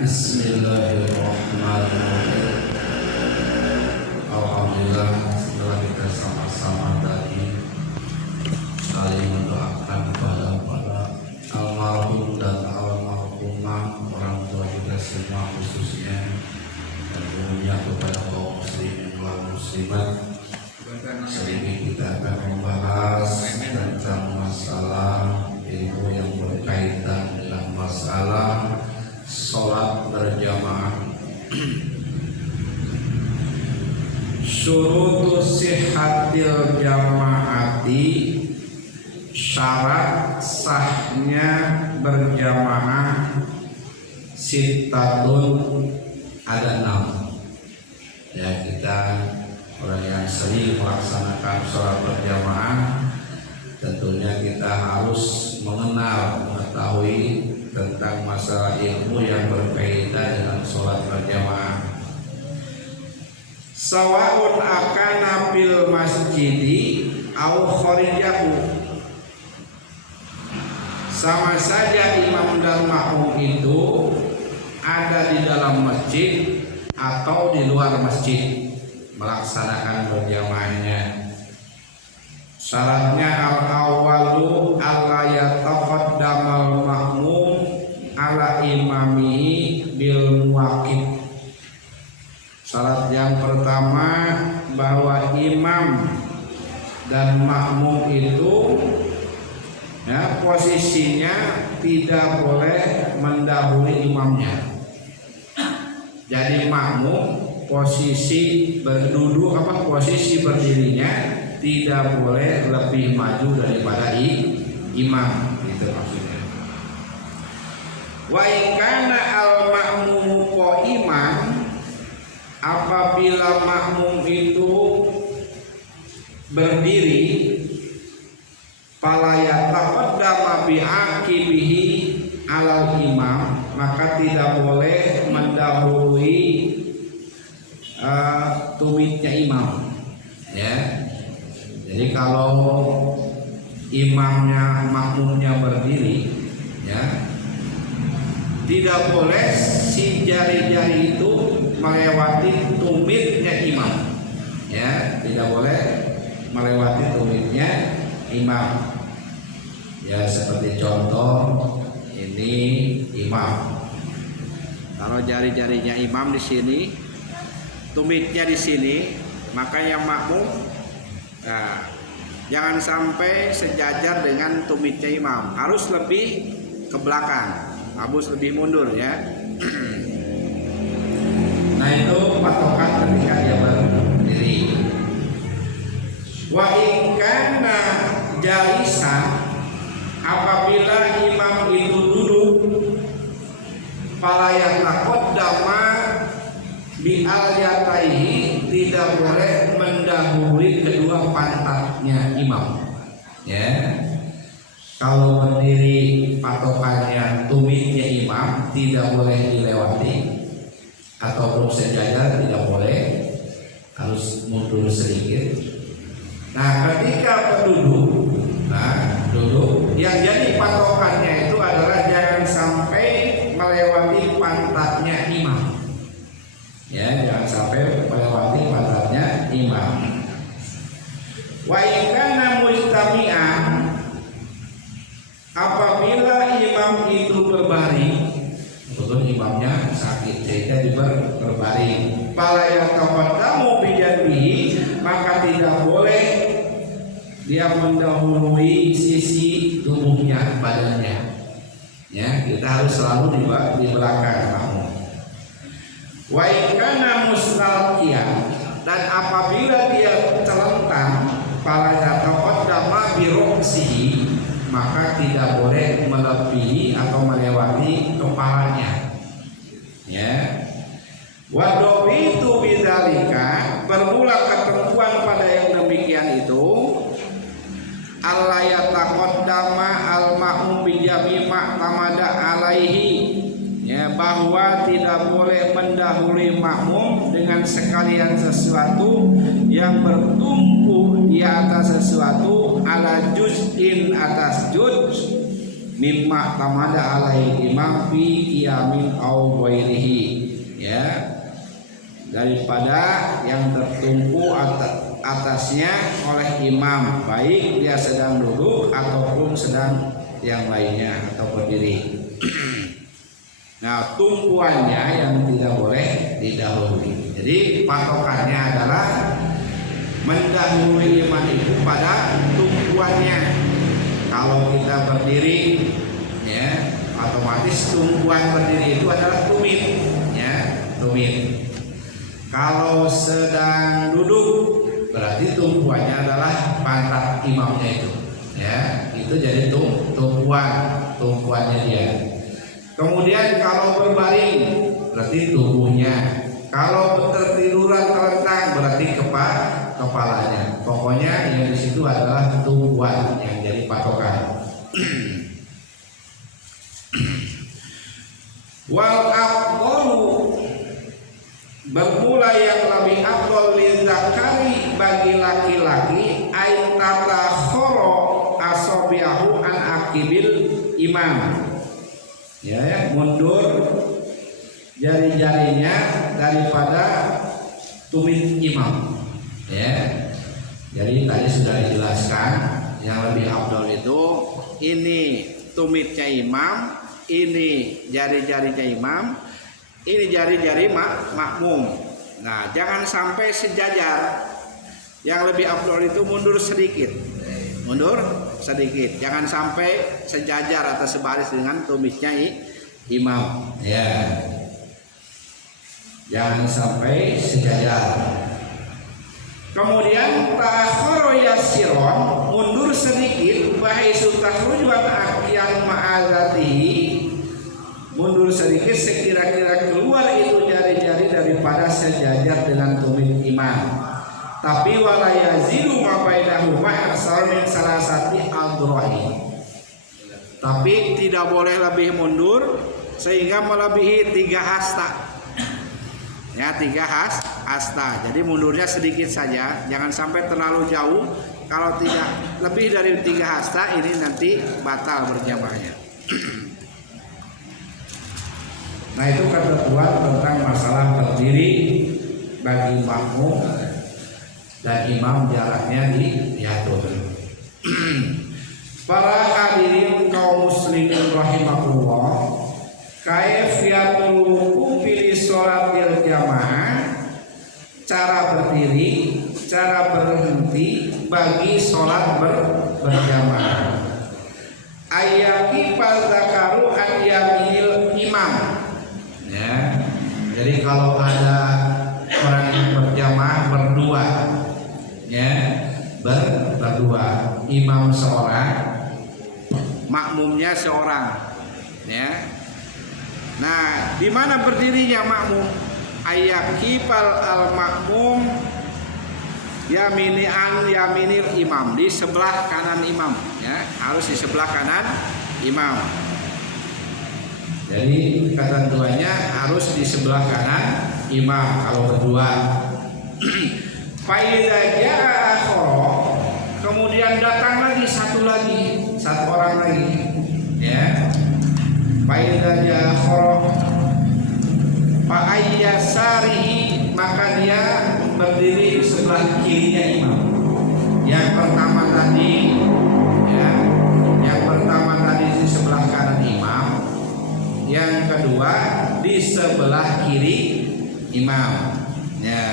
Bismillahirrahmanirrahim. Alhamdulillah, setelah kita sama-sama tadi saling mendoakan kepada almarhum dan almarhumah orang tua kita semua, khususnya dan umumnya kepada kaum muslimin wal muslimat. Sedikit kita akan membahas tentang masalah ilmu yang berkaitan dengan masalah sholat berjamaah. Syurutus sihhatil jamaati, syarat sahnya berjamaah sittatun, ada 6. Ya, kita orang yang sering melaksanakan sholat berjamaah tentunya kita harus mengetahui tentang masalah ilmu yang berkaitan dengan sholat berjamaah. Sawaun akana fil masjidi au kharijahu, sama saja imam dan makmum itu ada di dalam masjid atau di luar masjid melaksanakan berjamaahnya. Syaratnya al-awwalu alla yataqaddamal makmum ala imamihi bil muwaqit. Syarat yang pertama bahwa imam dan makmum itu ya, posisinya tidak boleh mendahului imamnya. Jadi makmum posisi posisi berdirinya tidak boleh lebih maju daripada imam, itu maksudnya. Wa in kana al ma'mumu qa'iman, apabila makmum itu berdiri, fala yataqaddama bi'aqibihi alal imam, maka tidak boleh mendahului tumitnya imam. Ya. Jadi kalau imamnya makmumnya berdiri, ya, tidak boleh si jari-jari itu melewati tumitnya imam. Ya, tidak boleh melewati tumitnya imam. Ya, seperti contoh ini imam. Kalau jari-jarinya imam di sini, tumitnya di sini, maka yang makmum jangan sampai sejajar dengan tumitnya imam, harus lebih ke belakang, harus lebih mundur, ya. Nah, itu patokan ketika dia berdiri. Wa in kana jalisan, apabila imam itu duduk, fala yataqaddama bi al-yataihi, tidak boleh mendahului kedua pantatnya imam. Ya. Kalau berdiri patokannya tumitnya imam tidak boleh dilewati, ataupun sejajar tidak boleh, harus mundur sedikit. Nah, ketika berduduk, duduk, yang jadi patokannya itu adalah jangan sampai melewati pantatnya imam. Ya, jangan sampai melewati pantatnya imam. Wa in kana mustami'an, apabila imam itu berbaring, betul imamnya sakit sehingga berbaring, fala yataqaddamu bi janbihi, maka tidak boleh dia mendahului sisi tubuhnya, badannya. Ya, kita harus selalu di belakang makmum. Wa in kana mustalqiyan, dan apabila dia celentang, fala yataqaddama bi ru'sihi, maka tidak boleh melebihi atau melewati kepalanya. Ya. Wa dhabitu bidzalika, bermula ketentuan pada yang demikian itu, alla yataqaddama al-ma'mum bi jami' ma'tamada alaihi, ya, bahwa tidak boleh mendahului makmum dengan sekalian sesuatu yang bertumpu di atas sesuatu, ala juz'in, atas juz, mimma tamada alaihi imam fi qiyamin aw ghairihi, ya, daripada yang tertumpu atasnya oleh imam, baik dia sedang duduk ataupun sedang yang lainnya atau berdiri. Nah, tumpuannya yang tidak boleh didahului. Jadi patokannya adalah mendahului imam itu pada tumpuannya. Kalau kita berdiri, ya, otomatis tumpuan berdiri itu adalah tumit, ya, tumit. Kalau sedang duduk, berarti tumpuannya adalah pantat imamnya itu, ya, itu jadi tumpuannya dia. Kemudian kalau berbaring, berarti tubuhnya. Kalau tertiduran terlentang, berarti kepalanya. Pokoknya yang di situ adalah tumpuan yang jadi patokan. Wal afdalu, bermula yang lebih afdal lidzakari bagi laki-laki ay tatakhara asabihu an akibil imam, ya, mundur jari-jarinya daripada tumit imam, ya. Jadi tadi sudah dijelaskan yang lebih afdal itu ini tumitnya imam, ini jari-jarinya imam, ini jari-jari makmum. Nah, jangan sampai sejajar. Yang lebih afdal itu mundur sedikit, jangan sampai sejajar atau sebaris dengan tumitnya imam, ya. Jangan sampai sejajar. Kemudian ta'akhkhara yasiron, mundur sedikit, bahaisu takhruj wa aqiyan ma'azatihi, mundur sedikit sekira-kira keluar itu jari-jari daripada sejajar dengan tumit imam. Tapi wala yazidu ma bainahuma aksar min salasati adrohi, tapi tidak boleh lebih mundur sehingga melebihi 3 hasta, ya, 3 hasta. Jadi mundurnya sedikit saja, jangan sampai terlalu jauh. Kalau tidak lebih dari 3 hasta, ini nanti batal berjamaahnya. Nah, itu ketentuan tentang masalah berdiri bagi makmum dan imam, jaraknya diatur. Para hadirin kaum muslimin rahimakumullah, kaifiyatul wuqufi li sholatil jamaah, cara berdiri, cara berhenti bagi sholat berjamaah. Ayaki fadzakaru an yaminil imam, ya. Jadi kalau ada orang yang berjamaah berdua, ya, berdua, imam seorang, makmumnya seorang, ya. Nah, di mana berdirinya makmum? Ayyakifal al makmum yaminil imam, di sebelah kanan imam, ya, harus di sebelah kanan imam. Jadi ketentuannya harus di sebelah kanan imam kalau berdua. Faidza jaa akhara, kemudian datang lagi satu orang lagi, ya. Faidza jaa akhara fa ayyasarihi, maka dia berdiri di sebelah kirinya imam. Yang pertama tadi, ya, yang pertama tadi di sebelah kanan imam, yang kedua di sebelah kiri imam, ya.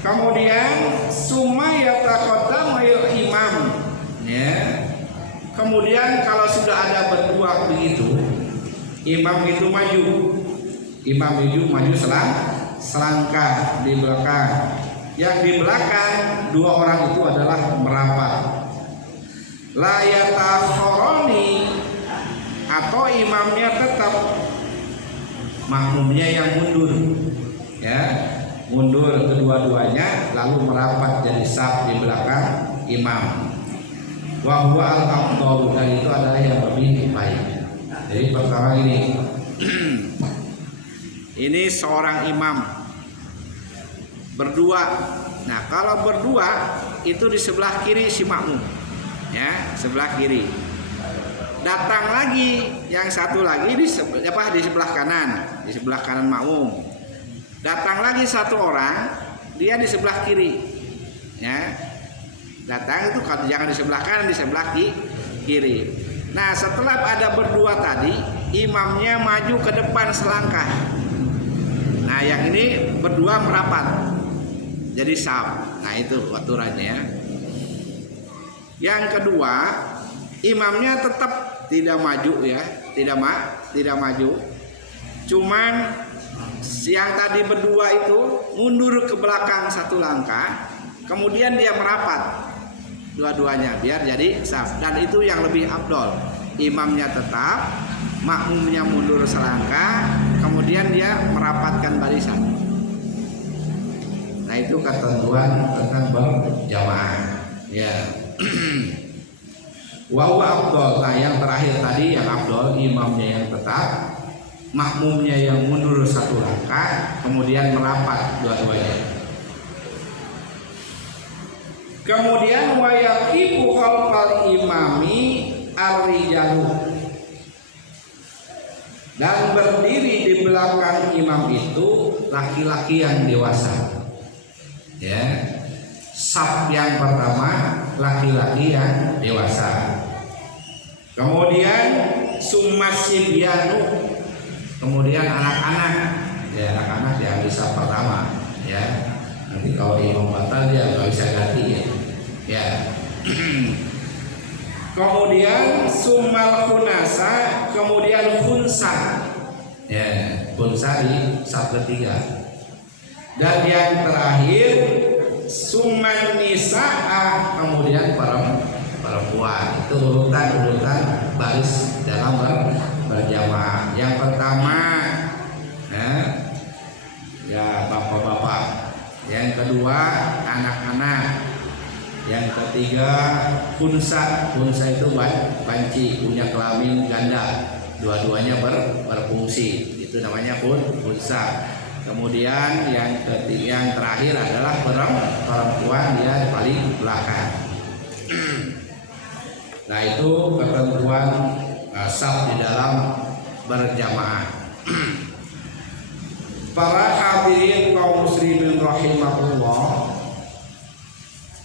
Kemudian sumayataqaddam imam, ya. Kemudian kalau sudah ada berdua begitu, imam itu maju selangkah di belakang. Yang di belakang 2 orang itu adalah merapat. La yatakhoroni, atau imamnya tetap, makmumnya yang mundur, ya, mundur kedua-duanya lalu merapat jadi saf di belakang imam. Wa huwa al-afdal, dan itu adalah yang lebih baik. Jadi pertama ini seorang imam berdua. Nah, kalau berdua itu di sebelah kiri si makmum, ya, sebelah kiri. Datang lagi yang satu lagi di sebelah kanan makmum. Datang lagi satu orang, dia di sebelah kiri. Ya. Datang itu jangan di sebelah kanan, di sebelah kiri. Nah, setelah ada berdua tadi, imamnya maju ke depan selangkah. Nah, yang ini berdua merapat. Jadi saf. Nah, itu aturannya. Yang kedua, imamnya tetap tidak maju ya, tidak maju. Cuman yang tadi berdua itu mundur ke belakang satu langkah, kemudian dia merapat dua-duanya biar jadi saf. Dan itu yang lebih afdol. Imamnya tetap, makmumnya mundur selangkah, kemudian dia merapatkan barisan. Nah, itu ketentuan tentang berjamaah. Ya. Wa huwa afdol. Nah, yang terakhir tadi yang afdol, imamnya yang tetap, makmumnya yang mundur satu langkah, kemudian merapat dua-duanya. Kemudian wa yaqifu khalfal imami ar-rijalu. Dan berdiri di belakang imam itu laki-laki yang dewasa. Ya. Saf yang pertama laki-laki yang dewasa. Kemudian sumasibyanu, kemudian anak-anak. Ya, anak-anak yang bisa pertama, ya. Nanti kalau imam batal dia nggak bisa ganti ya. Ya. Kemudian sumal khunasa, kemudian khunsa. Ya, khunsa di saf ketiga. Dan yang terakhir suman nisa'a, kemudian perempuan. Itu urutan baris dalam berjamaah. Yang pertama ya bapak-bapak, yang kedua anak-anak, yang ketiga khunsa itu banci, punya kelamin ganda, dua-duanya berfungsi, itu namanya khunsa. Kemudian yang terakhir adalah perempuan, dia paling belakang. Nah, itu ketentuan saf di dalam berjamaah. Para hadirin kaum muslimin rahimahullah,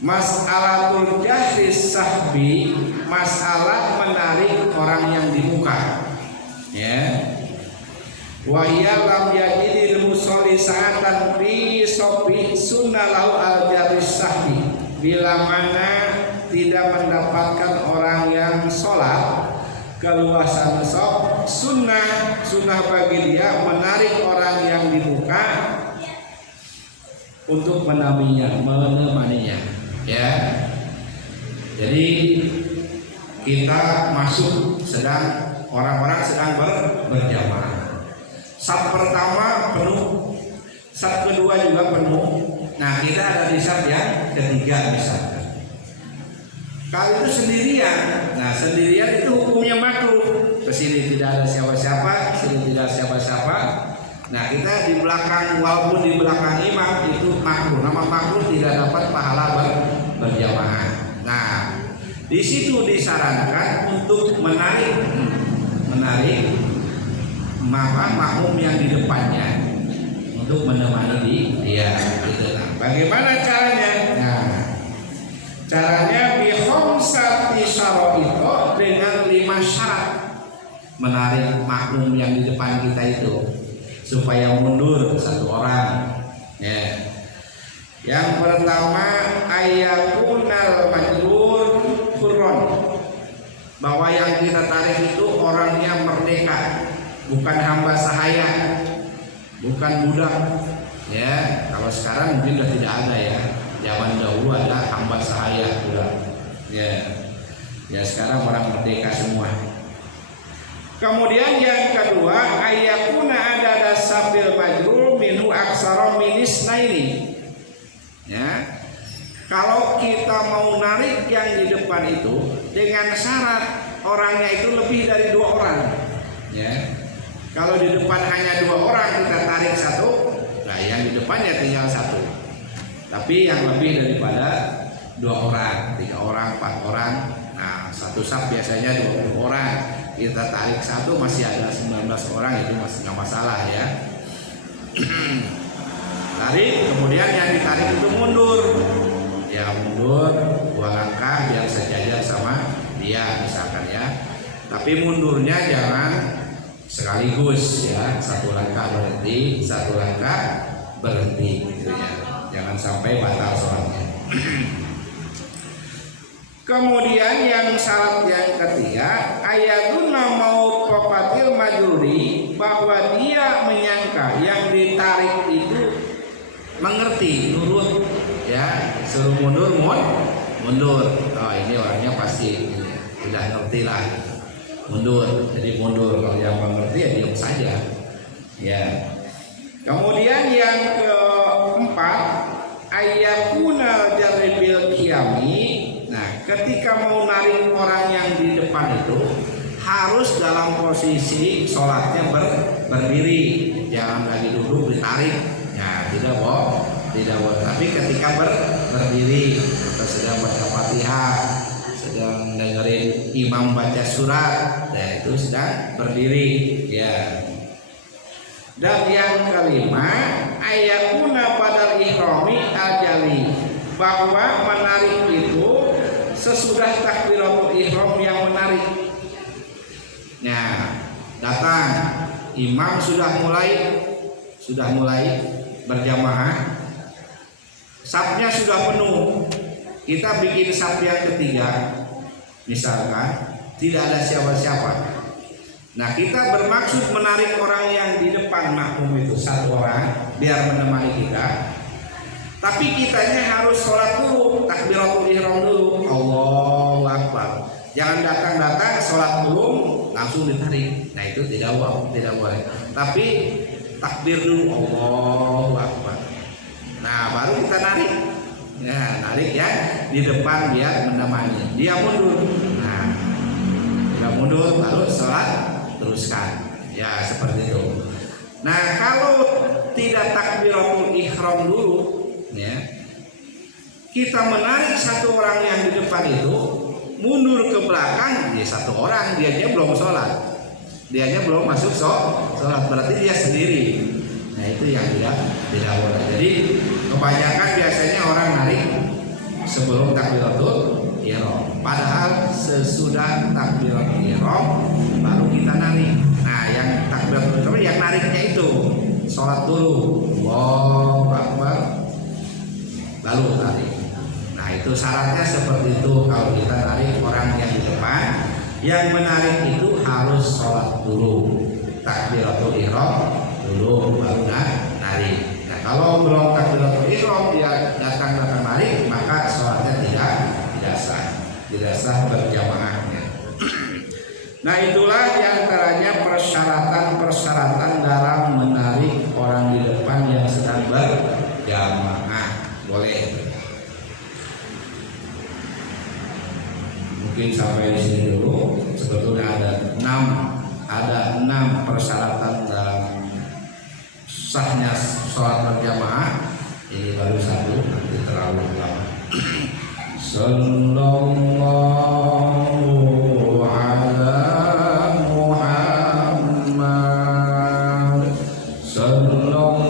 mas'alatul jahri sahbi, masalah menarik orang yang di muka. Ya. Wa hiya lam yajidil musolli sa'atan fi sofi sunnalahu al-jaris sahbi. Bila mana tidak mendapatkan orang yang sholat keluasan sof, sunnah bagi dia menarik orang yang di muka untuk menemaninya. Ya. Jadi kita masuk orang-orang sedang berjamaah. Saf pertama penuh, saf kedua juga penuh. Nah, kita ada di saf yang ketiga misalkan. Kalau itu sendirian, nah sendirian itu hukumnya makruh. Kesini tidak ada siapa-siapa, sini tidak ada siapa-siapa. Nah, kita di belakang, walaupun di belakang imam itu makruh. Nama makruh tidak dapat pahala berjamaah. Nah, di situ disarankan untuk menarik makmum yang di depannya untuk menemani dia. Gitu. Nah, bagaimana caranya? Nah, caranya bi khamsati syaraito, dengan 5 syarat menarik makmum yang di depan kita itu supaya mundur satu orang. Ya. Yang pertama, ayakunal majrur hurron, bahwa yang kita tarik itu orangnya merdeka, bukan hamba sahaya, bukan budak. Ya, kalau sekarang mungkin sudah tidak ada ya. Zaman dahulu ada hamba sahaya budak. Ya sekarang orang merdeka semua. Kemudian yang kedua, ayakuna ada dasafil majrur minhu aksara minisnaini. Ya, kalau kita mau narik yang di depan itu dengan syarat orangnya itu lebih dari 2 orang. Ya, kalau di depan hanya 2 orang kita tarik 1, nah yang di depannya tinggal 1. Tapi yang lebih daripada 2 orang, 3 orang, 4 orang, nah 1 Satu saf biasanya 20 orang. Kita tarik satu masih ada 19 orang, itu masih nggak masalah ya. Tarik, kemudian yang ditarik itu mundur. Ya mundur 2 langkah biar sejajar sama dia misalkan ya. Tapi mundurnya jangan sekaligus ya, 1 langkah berhenti, 1 langkah berhenti gitu ya. Jangan sampai batal sholatnya. Kemudian yang syarat yang ketiga, ayatuna mau kopatil majuri, bahwa dia menyangka yang ditarik itu mengerti, nurut ya, suruh mundur mundur. Oh ini orangnya pasti sudah ngerti lah, mundur, jadi mundur. Kalau yang mengerti ya diam saja ya. Kemudian yang keempat, ayakuna jaribil qiyami. Nah, ketika mau narik orang yang di depan itu harus dalam posisi sholatnya berdiri, jangan lagi duduk ditarik. Nah, tidak boleh. Tapi ketika berdiri atau sedang baca Fatihah, sedang dengerin imam baca surat, nah itu sedang berdiri ya. Dan yang kelima, ayakuna padal ihrami ajali, bahwa menarik itu sesudah takbiratul ihram yang menarik. Nah, datang imam sudah mulai berjamaah, safnya sudah penuh. Kita bikin saf yang ketiga, misalkan tidak ada siapa-siapa. Nah, kita bermaksud menarik orang yang di depan makmum itu 1 orang biar menemani kita. Tapi kitanya harus sholat dulu, takbiratul ihram dulu, Allahu Akbar. Jangan datang sholat belum langsung ditarik. Nah itu tidak boleh. Tapi takbir dulu, Allahu Akbar. Nah baru kita narik. Ya narik ya di depan biar menemani. Dia mundur. Nah dia mundur baru sholat teruskan. Ya seperti itu. Nah kalau tidak takbiratul ihram dulu, ya, kita menarik 1 orang yang di depan itu mundur ke belakang, ya 1 orang dianya belum sholat, dianya belum masuk sholat, berarti dia sendiri. Nah itu yang tidak boleh. Jadi kebanyakan biasanya orang narik sebelum takbiratul ihram, padahal sesudah takbiratul ihram baru kita narik. Nah yang takbiratul ihram yang nariknya itu sholat dulu, Allahu Akbar, lalu tarik. Nah itu syaratnya seperti itu. Kalau kita tarik orang yang di depan, yang menarik itu harus sholat dulu, takbiratul ihram dulu baru narik. Nah kalau belum takbiratul ihram dia datang narik, maka sholatnya tidak sah berjamaahnya. Nah itulah diantaranya persyaratan dalam menarik orang di depan yang sedang berjamaah. Boleh. Mungkin sampai di sini dulu. Sebetulnya ada 6 persyaratan dalam sahnya sholat berjamaah. Ini baru 1, nanti terlalu lama. Sallallahu ala Muhammad. Sallallahu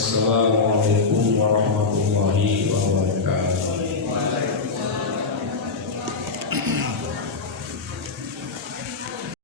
Wassalamualaikum warahmatullahi